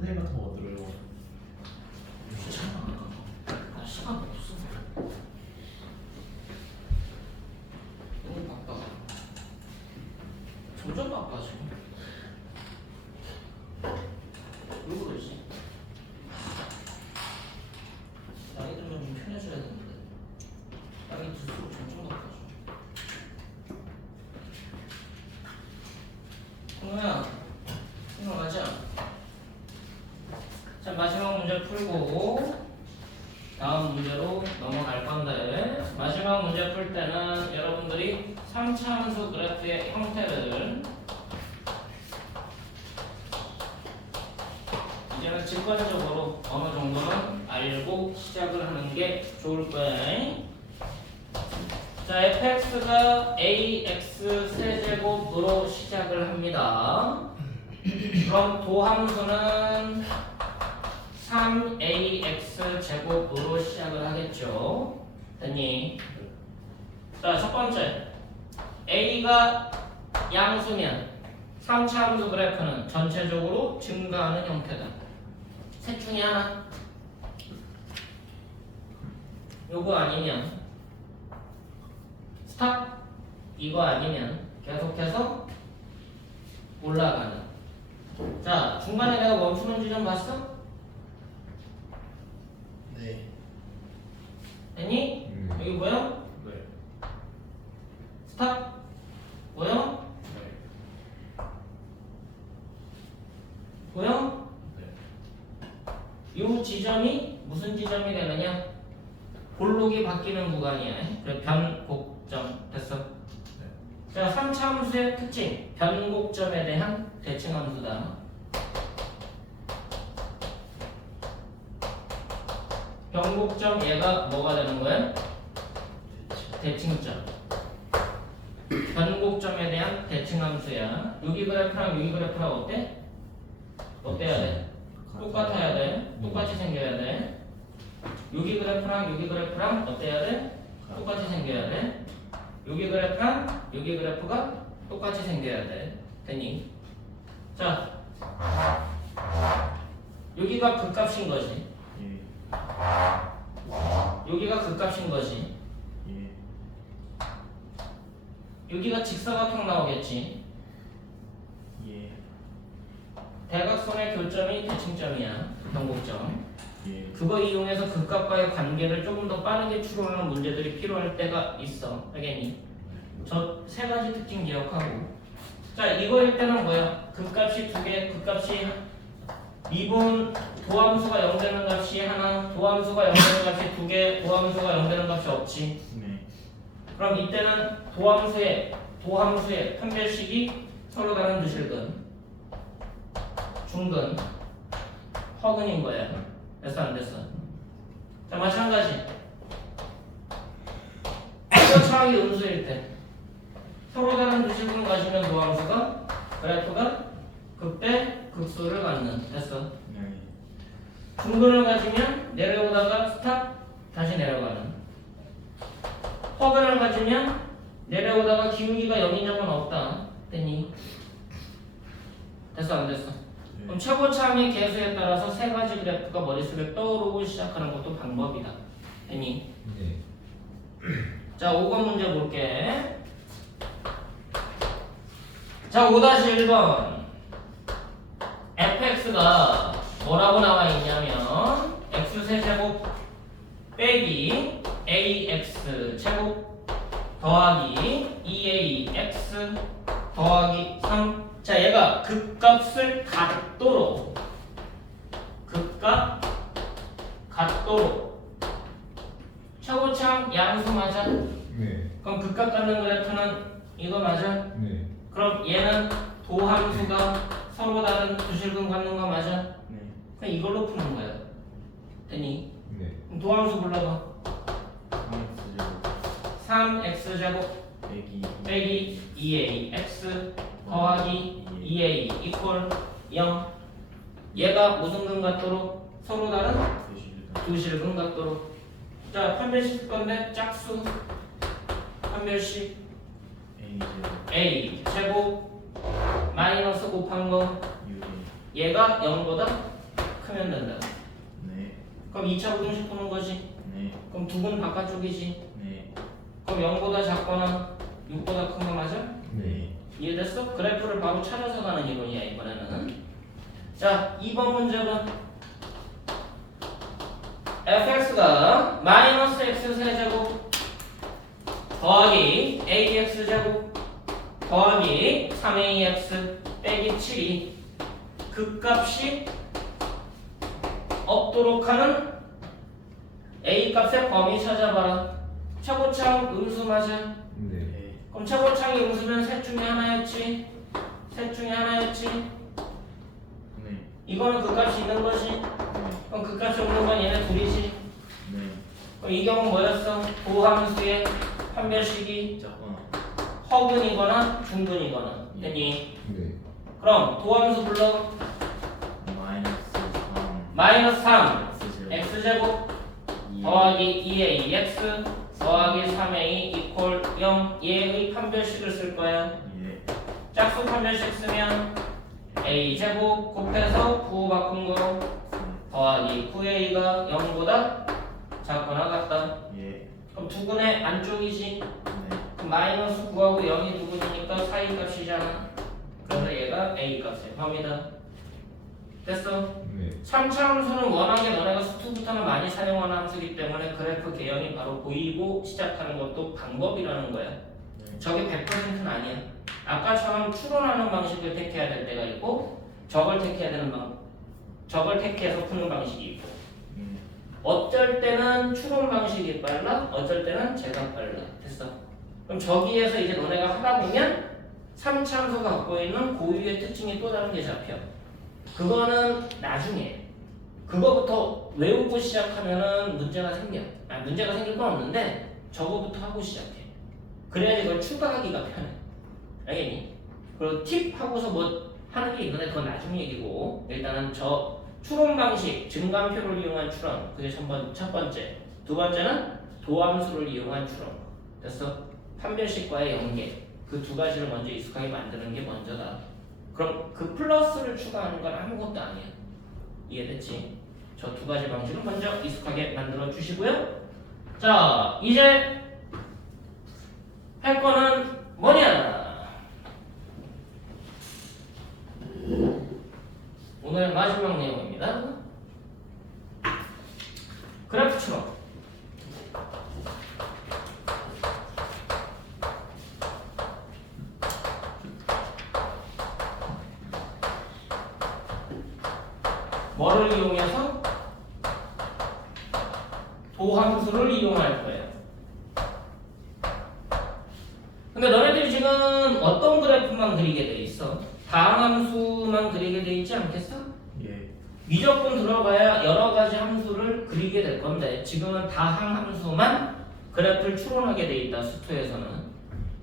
선생님 같은 거 들어요. 귀찮아. 나 시간 없어. 너무 바빠. 점점 바빠 지금. 왜 그러지? 나이 들면 좀 편해져야 되는데. 나이 들수록 점점 바빠져. 형아, 일어나자. 자 마지막 문제 풀고 다음 문제로 넘어갈 건데 마지막 문제 풀 때는 여러분들이 3차 함수 그래프의 형태를 이제는 직관적으로 어느 정도는 알고 시작을 하는 게 좋을 거예요. 자, fx가 ax 세제곱으로 시작을 합니다. 그럼 도함수는 3ax 제곱으로 시작을 하겠죠. 됐니? 자, 첫 번째. a가 양수면 3차 함수 그래프는 전체적으로 증가하는 형태다. 셋 중에 하나. 요거 아니면 스탑. 이거 아니면 계속해서 올라가는. 자, 중간에 내가 멈추는 지점 봤어? 네. 됐니? 여기 뭐야? 네. 스탑? 뭐야? 네. 뭐야? 네. 이 지점이 무슨 지점이 되느냐? 볼록이 바뀌는 구간이야. 그래 변곡점 됐어. 자, 3차 함수의 특징 변곡점에 대한 대칭 함수다. 변곡점 얘가 뭐가 되는 거야? 대칭점. 변곡점에 대한 대칭 함수야. 여기 그래프랑 여기 그래프랑 어때? 어때야 돼? 똑같아야 돼. 똑같이 생겨야 돼. 여기 그래프랑 여기 그래프랑 어때야 돼? 똑같이 생겨야 돼. 여기 그래프랑 여기 그래프가 똑같이 생겨야 돼. 됐니? 자, 여기가 극값인 거지. 예. 여기가 극값인 거지. 예. 여기가 직사각형 나오겠지. 예. 대각선의 교점이 대칭점이야. 변곡점. 예. 그거 이용해서 극값과의 관계를 조금 더 빠르게 추론하는 문제들이 필요할 때가 있어. 알겠니? 저 세 가지 특징 기억하고. 자, 이거일 때는 뭐야? 극값이 두 개, 극값이 미분 도함수가 0 되는 값이 하나, 도함수가 0 되는 값이 두 개, 도함수가 0 되는 값이 없지. 네. 그럼 이때는 도함수의 도함수의 판별식이 서로 다른 두실근, 중근, 허근인 거야. 됐어 안 됐어? 자 마찬가지. 차항이 음수일 때 서로 다른 두실근 가지면 도함수가 그래프가 극대 극소를 갖는 됐어. 네. 중근을 가지면 내려오다가 스탑 다시 내려가는 허근을 가지면 내려오다가 기울기가 0인 적은 없다 됐니? 됐어 안 됐어? 그럼 최고차항의 개수에 따라서 세 가지 그래프가 머릿속에 떠오르고 시작하는 것도 방법이다 됐니? 네. 자 5번 문제 볼게 자 5-1번 fx가 뭐라고 나와 있냐면 x 세제곱 빼기 ax 제곱 더하기 2ax 더하기 3. 자, 얘가 극값을 갖도록 극값 갖도록 최고차항 양수 맞아? 네. 그럼 극값 갖는 그래프는 이거 맞아? 네. 그럼 얘는 도함수가 서로 다른 갖는 거 맞아? 네. 그냥 이걸로 푸는 거야. 됐니? 네. 그럼 도함수 불러봐. 3x 3x제곱 빼기 빼기 2ax 더하기 2a 이퀄 0 얘가 무슨 근 같도록 서로 다른 되시다. 두실근 같도록 자 판별식 건데 짝수 판별식 a a 제곱 마이너스 곱한 거 제곱 6a 얘가 0보다 크면 된다. 네. 그럼 2차 부등식 푸는 거지. 네. 그럼 두근 바깥쪽이지. 네. 그럼 0보다 작거나 6보다 큰 거 맞아? 네. 이해됐어? 그래프를 바로 찾아서 가는 이론이야 이번에는 자 2번 문제는 fx가 마이너스 x 세제곱 더하기 ax 제곱 더하기 3ax 빼기 7이 극값이 없도록 하는 a 값의 범위 찾아봐라 최고창 음수 맞아 네. 네. 그럼 최고창이 음수면 셋 중에 하나였지? 셋 중에 하나였지? 네. 이거는 그 값이 있는 거지? 네. 그럼 그 값이 없는 건 얘네 둘이지? 네. 그럼 이 경우는 뭐였어? 도함수의 판별식이 작거나. 허근이거나 중근이거나 됐니? 네. 그럼 도함수 불러 마이너스 3. 마이너스 3 X제곱. x제곱 이. 더하기 2ax 더하기 3a 이퀄 0 얘의 판별식을 쓸 거야 예. 짝수 판별식 쓰면 a 제곱 곱해서 부호 바꾼 거로 더하기 9a가 0보다 작거나 같다. 예. 그럼 두근의 안쪽이지. 마이너스 9하고 0이 두근이니까 사이 값이잖아. 그래서 얘가 a 값의 범위다. 됐어? 네. 3차 함수는 워낙에 너네가 수투부터는 많이 사용하는 함수이기 때문에 그래프 개형이 바로 보이고 시작하는 것도 방법이라는 거야. 네. 저게 100%는 아니야. 아까처럼 추론하는 방식을 택해야 될 때가 있고 저걸 택해야 되는 방 저걸 택해서 푸는 방식이 있고 음. 어쩔 때는 추론 방식이 빨라 어쩔 때는 제가 빨라 됐어 그럼 저기에서 이제 너네가 하다 보면 3차 함수가 갖고 있는 고유의 특징이 또 다른 게 잡혀. 그거는 나중에. 그거부터 외우고 시작하면은 문제가 생겨. 아 문제가 생길 건 없는데 저거부터 하고 시작해. 그래야지 그걸 추가하기가 편해. 알겠니? 그리고 팁 하고서 뭐 하는 게 있는데 그건 나중 얘기고. 일단은 저 추론 방식 증감표를 이용한 추론. 그게 첫 번째. 두 번째는 도함수를 이용한 추론. 됐어? 판별식과의 연계 그 두 가지를 먼저 익숙하게 만드는 게 먼저다 그럼 그 플러스를 추가하는 건 아무것도 아니야 이해됐지? 저 두 가지 방식을 먼저 익숙하게 만들어 주시고요 자 이제 할 거는 뭐냐 오늘 마지막 내용입니다. 그래프 추론. 뭐를 이용해서 도함수를 이용할 거예요. 근데 너네들이 지금 어떤 그래프만 그리게 돼 있어? 다항함수만 그리게 돼 있지 않겠어? 예. 미적분 들어가야 여러 가지 함수를 그리게 될 건데 지금은 다항 함수만 그래프를 추론하게 돼 있다 수투에서는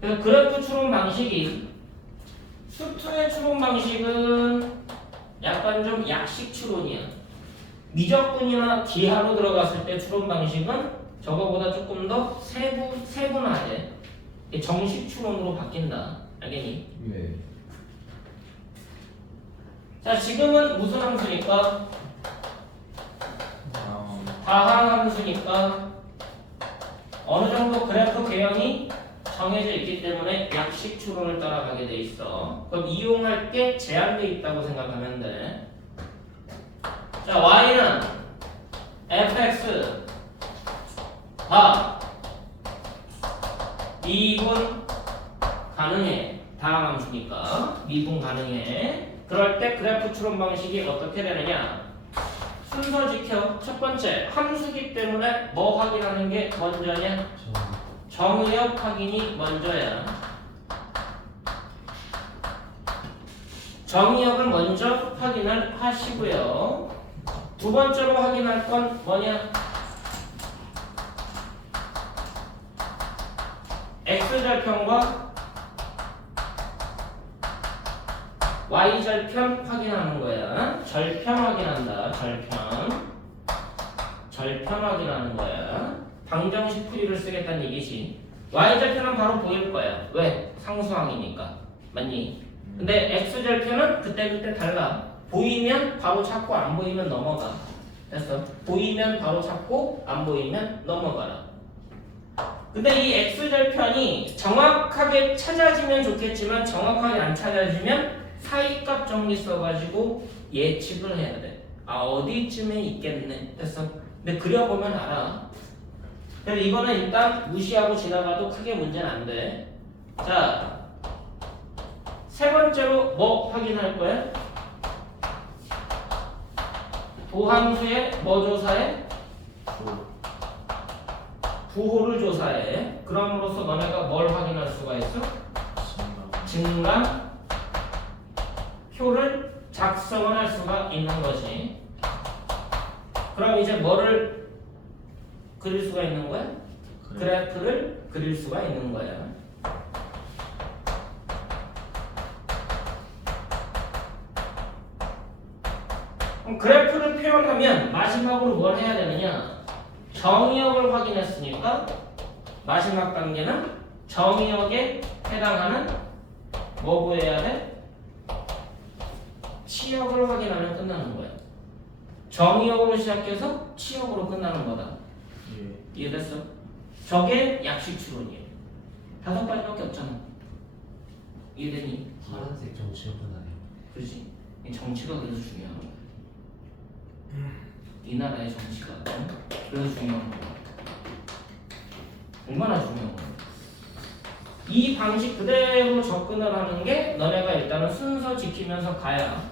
그래서 그래프 추론 방식이 수투의 추론 방식은 약간 좀 약식 추론이야 미적분이나 기하로 들어갔을 때 추론 방식은 저거보다 조금 더 세부, 세분화돼 정식 추론으로 바뀐다 알겠니? 네. 자 지금은 무슨 함수니까 다음. 다항 함수니까 어느 정도 그래프 개형이 정해져 있기 때문에 약식 추론을 따라가게 돼 있어. 그럼 이용할 게 제한돼 있다고 생각하면 돼. 자 y는 fx 다 미분 가능해. 다항 함 수니까 미분 가능해. 그럴 때 그래프 추론 방식이 어떻게 되느냐? 순서 지켜. 첫 번째, 함수기 때문에 뭐 확인하는 게 먼저냐? 정의역 확인이 먼저야. 정의역을 먼저 확인을 하시고요. 두 번째로 확인할 건 뭐냐? x절편과 y절편 확인하는 거야. 절편 확인한다. 절편. 절편 확인하는 거야. 방정식 풀이를 쓰겠다는 얘기지. y절편은 바로 보일 거야. 왜? 상수항이니까. 맞니? 근데 x절편은 그때그때 달라. 보이면 바로 찾고 안 보이면 넘어가. 됐어. 보이면 바로 찾고 안 보이면 넘어가라. 근데 이 x절편이 정확하게 찾아지면 좋겠지만 정확하게 안 찾아지면 사이값 정리 써가지고 예측을 해야 돼. 아 어디쯤에 있겠네. 됐어. 근데 그려보면 알아. 그래서 이거는 일단 무시하고 지나가도 크게 문제는 안 돼. 자, 세 번째로 뭐 확인할 거야? 도함수의 뭐 조사해? 조 부호를 조사해. 그럼으로써 너네가 뭘 확인할 수가 있어? 증감 표를 작성을 할 수가 있는 거지. 그럼 이제 뭐를 그릴 수가 있는 거야? 그래 그래프를 그릴 수가 있는 거야. 그럼 그래프를 표현하면 마지막으로 뭘 해야 되느냐? 정의역을 확인했으니까 마지막 단계는 정의역에 해당하는 뭐 구해야 돼? 치역을 확인하면 끝나는 거야. 정의역으로 시작해서 치역으로 끝나는 거다. 예 이해됐어? 저게 약식 추론이에요. 다섯 가지밖에 없잖아. 이해되니? 파란색 정치였구나. 그렇지. 이 정치가 그래서 중요한 거야. 이 나라의 정치가 어? 그래서 중요한 거야. 얼마나 중요한 거야. 이 방식 그대로 접근을 하는 게 너네가 일단은 순서 지키면서 가야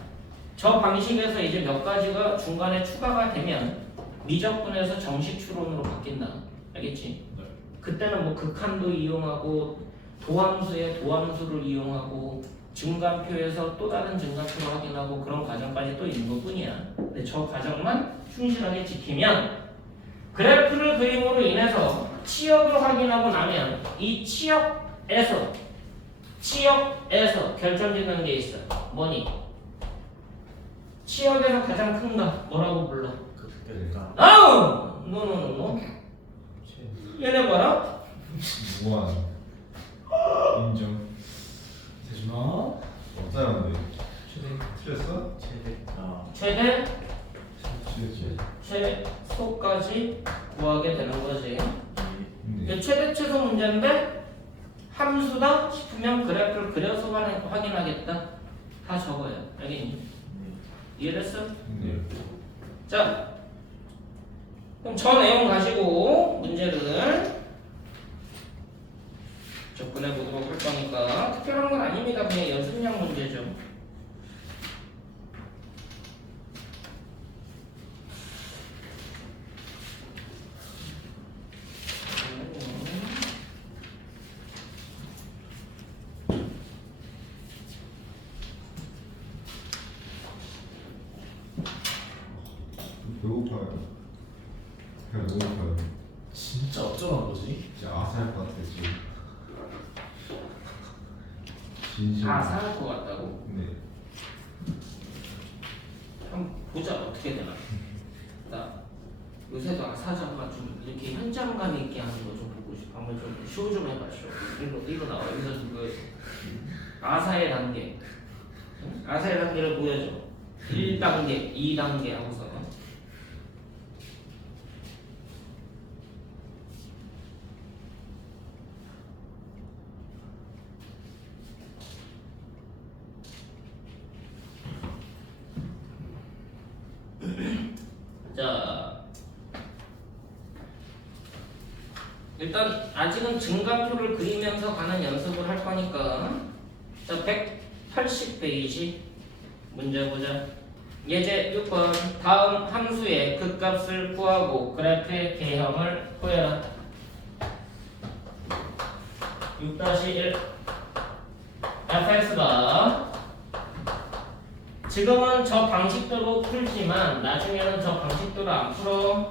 저 방식에서 이제 몇 가지가 중간에 추가가 되면 미적분에서 정식 추론으로 바뀐다. 알겠지? 네. 그때는 뭐 극한도 이용하고 도함수에 도함수를 이용하고 증감표에서 또 다른 증감표를 확인하고 그런 과정까지 또 있는 것 뿐이야. 근데 저 과정만 충실하게 지키면 그래프를 그림으로 인해서 치역을 확인하고 나면 이 치역에서 치역에서 결정짓는 게 있어. 뭐니? 치역에서 가장 큰 거 뭐라고 불러? 그때가 아우! 노노노노. 얘네 봐라. 무한 인정 세준아. 어쩌는데 최대. 틀렸어? 최대가 최대 틀렸지 최소까지 구하게 되는 거지. 이게 최대 최소 문제인데 함수다 싶으면 그래프를 그려서 확인- 확인하겠다. 다 적어요. 알겠니? 네. 이해됐어? 근데 자, 그럼 저 내용 가지고 문제를 접근해 보도록 할 거니까 특별한 건 아닙니다. 그냥 연습량 문제죠. 배고파요 그냥 배고파요 진짜 어쩌라는 거지? 진짜 아사할 것 같아 지금 진심 아사할 것 같다고? 네 한번 보자 어떻게 되나. 나 요새도 아사자가 좀 이렇게 현장감 있게 하는 거 좀 보고 싶어. 한번 좀 쇼 좀 해봐 쇼. 이거 이거 나와 여기서 그 아사의 단계. 응? 아사의 단계를 보여줘. 1단계, 2단계 하고서. 자, 일단 아직은 증가표를 그리면서 가는 연습을 할 거니까 자, 180페이지 문제 보자. 예제 6번 다음 함수의 극값을 구하고 그래프의 개형을 구해라. 6-1 fx가 지금은 저 방식대로 풀지만 나중에는 저 방식대로 안 풀어.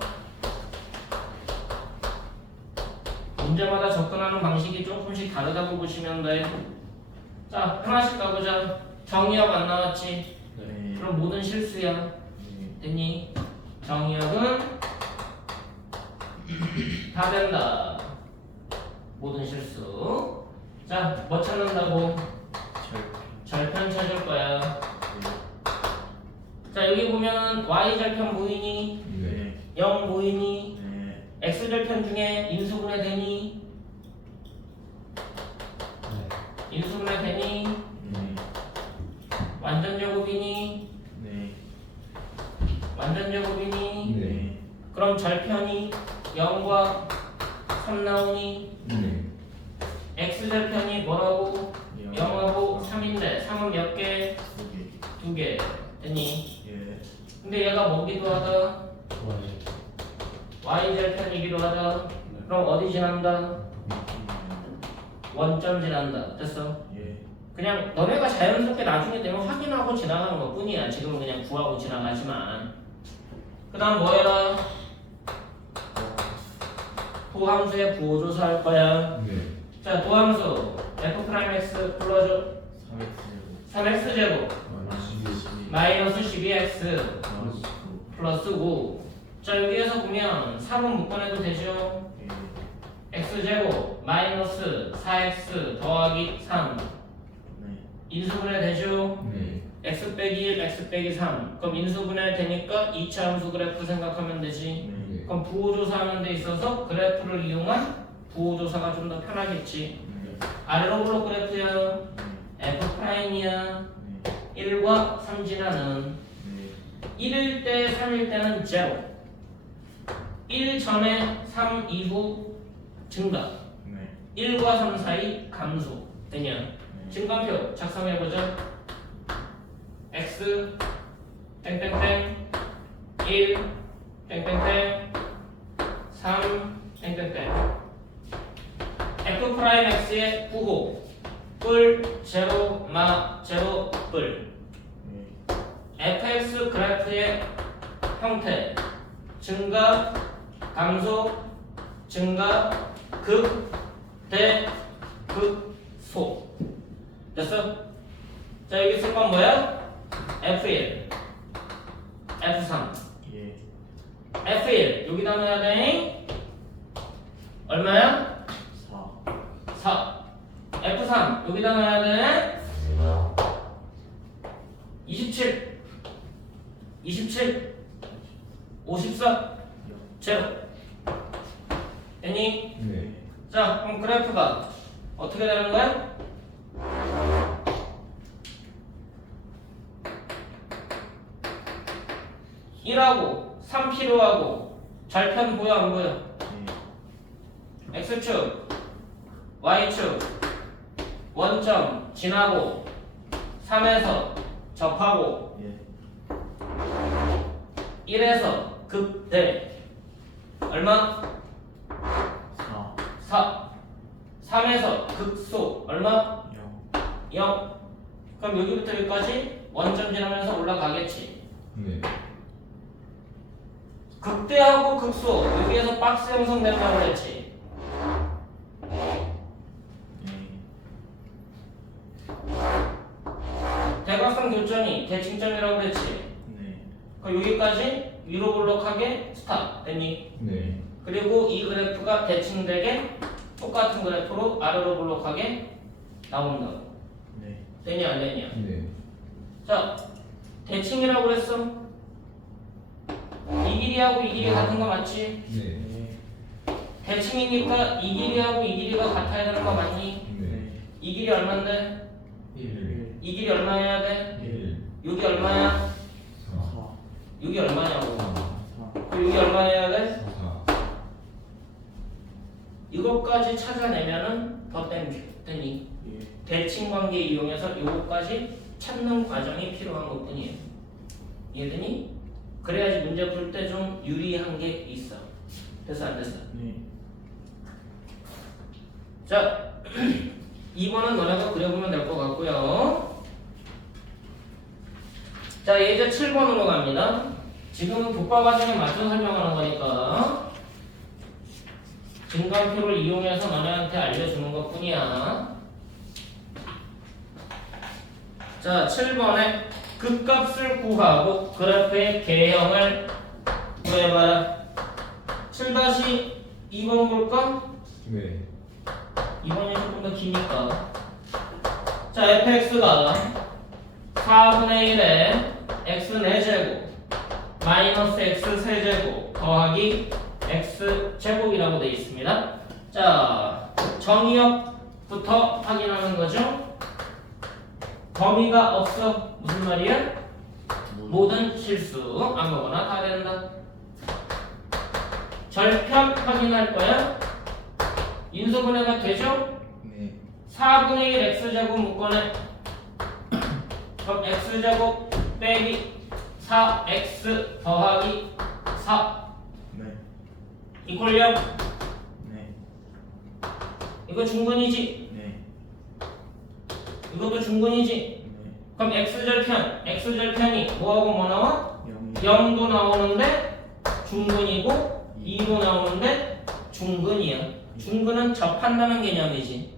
문제마다 접근하는 방식이 조금씩 다르다고 보시면 돼. 자, 하나씩 가보자. 정의역 안 나왔지? 네. 그럼 모든 실수야. 네. 됐니? 정의역은 다 된다. 모든 실수. 자, 뭐 찾는다고? 절 절편 찾을 거야. 네. X절편 보이니? 네. 네. 0 보이니? 네. X절편 중에 인수분해 되니? 네. 인수분해 되니? 네. 완전 제곱이니? 네. 완전 제곱이니? 네. 그럼 절편이 0과 3 나오니? 네. X절편이 뭐라고? 영. 0하고 3인데 3은 몇 개? 두 개. 2개 되니? 예. 근데 얘가 뭐기도 하다? 좋아요. Y절편이기도 하다 그럼 어디 지난다? 음. 원점 지난다 됐어? 예. 그냥 너네가 자연스럽게 나중에 되면 확인하고 지나가는 것 뿐이야 지금은 그냥 구하고 지나가지만 그 다음 뭐 해라? 도함수의 부호조사 할 거야 네. 자 도함수 f'x 불러줘 3x 제곱. 3x제곱 마이너스 12. 마이너스 12x 마이너스 9. 플러스 9. 자 여기에서 보면 3은 묶어내도 되죠? 예. x제곱 마이너스 4x 더하기 3 네. 인수분해 되죠? 네. x 빼기 1, x 빼기 3 그럼 인수분해 되니까 2차 함수 그래프 생각하면 되지 네. 네. 그럼 부호조사하는 데 있어서 그래프를 이용한 부호조사가 좀 더 편하겠지 네. 아래로 블록 그래프야 네. f 프라임이야 네. 1과 3 지나는 네. 1일 때 3일 때는 제로 1 전에 3 이후 증가. 네. 1과 3 사이 감소. 되냐 네. 증가표 작성해보자 x 땡땡땡. 1 땡땡땡. 3 땡땡땡. F 프라임 x의 부호. 뿔 제로 마 제로 뿔. 네. fx 그래프의 형태. 증가 감소 증가 극 대 극 소 됐어? 자 여기 쓸건 뭐야? F1 F3 예. F1 여기다 넣어야 돼 얼마야? 4. 4 F3 여기다 넣어야 돼 27 27 54 제로 됐니? 네. 자 그럼 그래프가 어떻게 되는 거야? 일하고 3 필요하고 절편 보여 안 보여? 네. X축 Y축 원점 지나고 3에서 접하고 예. 1에서 극대 얼마? 4. 4 3에서 극소 얼마? 0. 0 그럼 여기부터 여기까지 원점 지나면서 올라가겠지 네. 극대하고 극소 여기에서 박스 형성된다고 그랬지 네. 대각선 교점이 대칭점이라고 그랬지 네. 그럼 여기까지 위로 볼록하게 스탑 됐니? 네. 그리고 이 그래프가 대칭되게 똑같은 그래프로 아래로 볼록하게 나온다고 네. 되냐 안 되냐 네. 자 대칭이라고 그랬어 이 길이하고 이 길이 같은 거 맞지? 네. 네. 대칭이니까 이 길이하고 이 길이가 같아야 되는 거 맞니? 네. 이 길이 얼만데? 1. 이 길이 얼마여야 돼? 1. 여기 얼마야? 4. 4. 여기 얼마냐고 4. 그럼 여기 얼마여야 돼? 4. 이것까지 찾아내면은 더 땡겨 되니 예. 대칭 관계 이용해서 요거까지 찾는 과정이 필요한 것 뿐이에요 이해되니? 그래야지 문제 풀 때 좀 유리한 게 있어 됐어 안 됐어? 네. 자 2번은 너네가 그려보면 될 것 같고요 자 예제 7번으로 갑니다 지금은 독과 과정에 맞춰 설명하는 거니까 증간표를 이용해서 너네한테 알려주는 것 뿐이야 자 7번에 극값을 구하고 그래프의 개형을 구해봐라 7-2번 볼까? 네. 2번이 조금 더 기니까 자 fx가 4분의 1에 x 4제곱 마이너스 x 세제곱 더하기 x 제곱이라고 되어 있습니다. 자, 정의역부터 확인하는 거죠. 범위가 없어. 무슨 말이야? 모든 실수 아무거나 다 된다. 절편 확인할 거야. 인수분해가 되죠? 네. 4분의 1 x제곱 묶어내 그럼 x제곱 빼기 4x 더하기 4 네. 0 네. 이거 중근이지 네. 이것도 중근이지 네. 그럼 x절편 x절편이 뭐하고 뭐 나와? 영. 0도 나오는데 중근이고 2도 나오는데 중근이야 중근은 접한다는 개념이지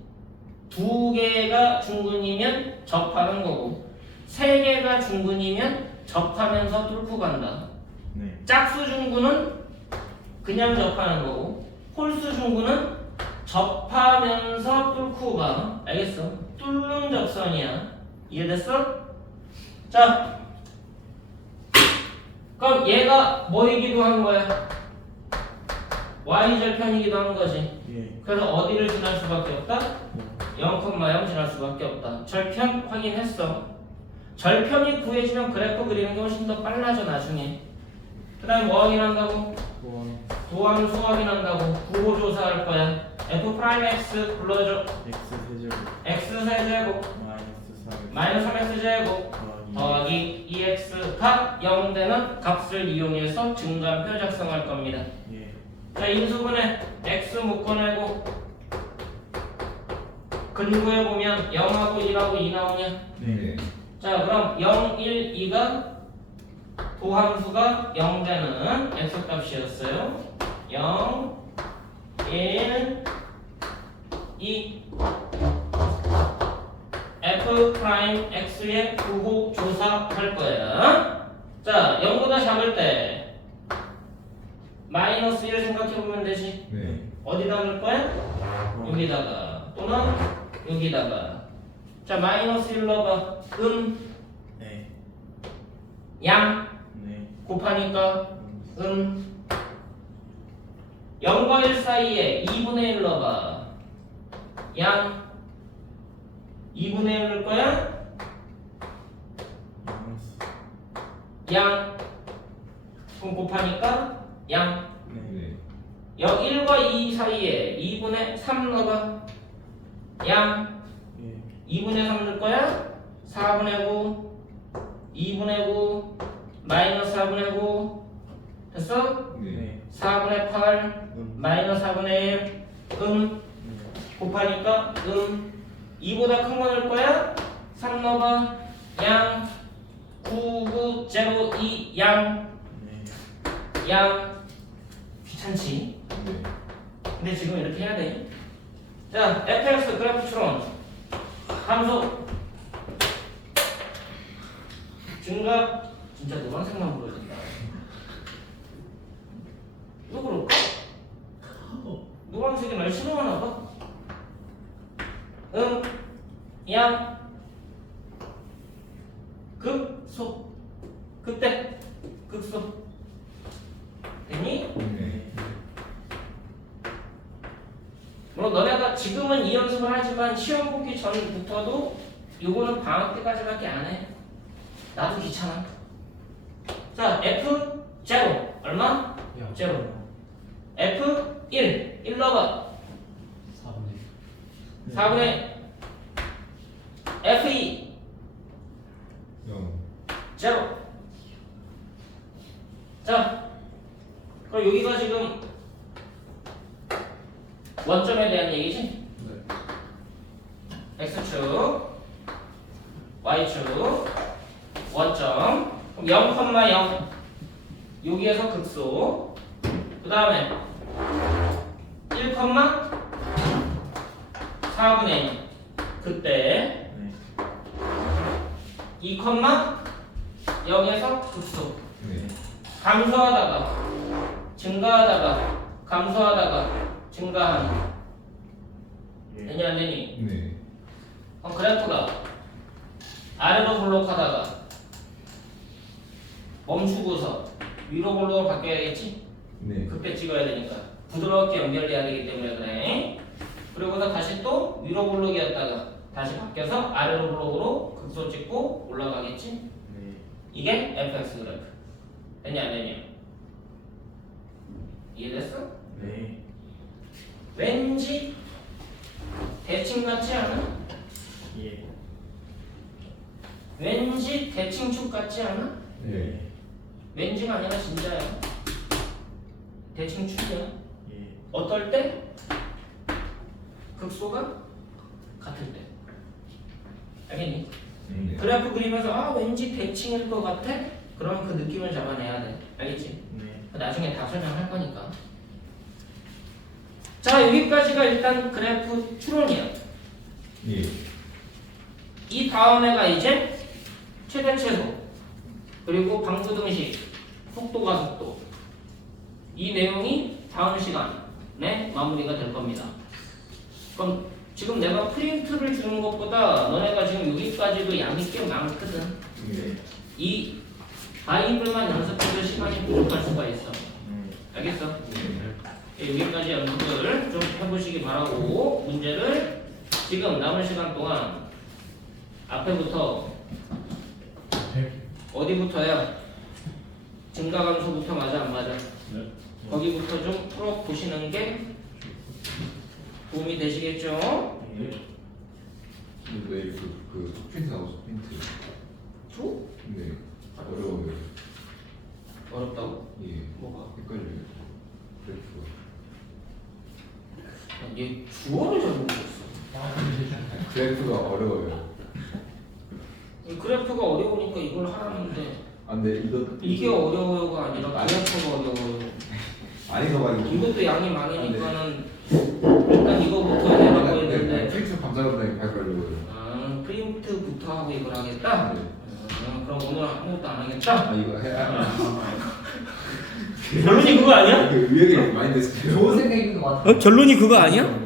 두 개가 중근이면 접하는 거고 세 개가 중근이면 접하면서 뚫고 간다 네. 짝수 중근은 그냥 접하는 거고 홀수 중근은 접하면서 뚫고 가 알겠어? 뚫는 접선이야 이해됐어? 자 그럼 얘가 뭐이기도 한 거야? y절편이기도 한 거지 예. 그래서 어디를 지날 수밖에 없다? 영. 0,0 지날 수밖에 없다. 절편 확인했어. 절편이 구해지면 그래프 그리는 게 훨씬 더 빨라져 나중에. 그 다음 뭐 확인한다고? 도함. 도함수 확인한다고. 구호 조사할 거야. f 프라임 x 불러줘. x 세제곱. x 세제곱 마이너스 3. 마이너스 3x 제곱 더하기. 더하기 2x가 0 되는 값을 이용해서 증가표 작성할 겁니다. 예. 자 인수분해 x 묶어내고 근구에 보면 0하고 1하고 2 나오냐? 네. 자 그럼 0, 1, 2가 도함수가 0 되는 x값이었어요 0, 1, 2 f 프라임 x의 구호 조사할 거야 자 0보다 작을 때 마이너스 1 생각해보면 되지 네. 어디다 넣을 거야? 여기다가 또는 여기다가 자 마이너스 1 넣어봐 음, 네. 양 네. 곱하니까 음. 음 0과 1 사이에 2분의 1 넣어봐 양 2분의 1 넣을 거야? 마이너스. 양 그럼 곱하니까 양 네. 네. 0, 1과 2 사이에 2분의 3 넣어봐 양 예. 2분의 3 넣을 거야? 4분의 9 2분의 9 마이너스 4분의 9 됐어? 네. 네. 4분의 8 음. 마이너스 4분의 1음 네. 곱하니까 음 2보다 큰 거 넣을 거야? 3 넣어봐 양 9, 9, 0, 2 양, 네. 양 귀찮지? 네. 근데 지금 이렇게 해야 돼. 자, fx 그래프 추론 함수 증가 진짜 노란색만 보여준다. 왜 그럴까? 노란색이 날 싫어하나 봐. 음, 양, 극소, 그때, 극소. 됐니? 네. 물론 너네가 지금은 이 연습을 하지만 시험 보기 전부터도 요거는 방학 때까지밖에 안 해. 나도 귀찮아. 자, F 제로 얼마? 영. 제로. F 1 1 넣어봐. 4분의 4분의 F 2 영. 제로. 자, 그럼 여기가 지금 원점에 대한 얘기지? 네. x축, y축, 원점, 그럼 0,0 여기에서 극소, 그 다음에 1, 4분의 1 그때 네. 2, 0에서 극소 네. 감소하다가 증가하다가 감소하다가 증가하는 예. 되니 안 되니? 네. 그럼 그래프가 아래로 블록하다가 멈추고서 위로 볼록으로 바뀌어야겠지? 네. 그때 찍어야 되니까 부드럽게 연결돼야 되기 때문에 그래. 그리고서 다시 또 위로 볼록이었다가 다시 바뀌어서 아래로 볼록으로 극소 찍고 올라가겠지? 네. 이게 fx 그래프. 됐냐 안 됐냐? 이해됐어? 네. 왠지 대칭 같지 않아? 예. 왠지 대칭축 같지 않아? 네. 왠지가 아니라 진짜야. 대칭축이야. 예. 어떨 때? 극소가 같을 때. 알겠니? 네. 그래프 그리면서 아 왠지 대칭일 것 같아? 그러면 그 느낌을 잡아내야 돼. 알겠지? 네. 나중에 다 설명할 거니까. 자 여기까지가 일단 그래프 추론이야. 예. 이 다음에가 이제 최대 최소 그리고 방부 등식 속도가 속도 이 내용이 다음 시간에 마무리가 될 겁니다. 그럼 지금 내가 프린트를 주는 것보다 너네가 지금 여기까지도 양이 꽤 많거든. 네. 이 바이블만 연습해도 시간이 부족할 수가 있어. 음. 알겠어? 예, 여기까지 연습을 좀 해보시기 바라고 문제를 지금 남은 시간 동안 앞에부터 어디부터야? 증가 감소부터 맞아 안 맞아? 네. 거기부터 좀 풀어 보시는 게 도움이 되시겠죠? 예. 근데 왜 그, 그 프린트 나오죠? 프린트. 초? 네. 어려워요. 어렵다고? 예. 뭐가? 헷갈려요. 그래프가. 아, 얘 주어를 잘 모르겠어. 그래프가 어려워요. 이 그래프가 어려우니까 이걸 하라는데 아, 근데 이거 이게 어려워요가 아니라 그래프가 어려워요. 아니가 말이죠. 이것도 양이 많으니까는 일단 이거부터 해라고 네, 했는데 프린트 감자보다 헷갈려요. 아, 프린트부터 하고 이걸 하겠다? 네. 아, 그럼 오늘 아무것도 안 하겠다? 아 이거 해. 아, 결론이 그거 아니야? 그 의외의 많이 됐어요. 좋은 생각인 것 같아. 어? 결론이 그거 아니야?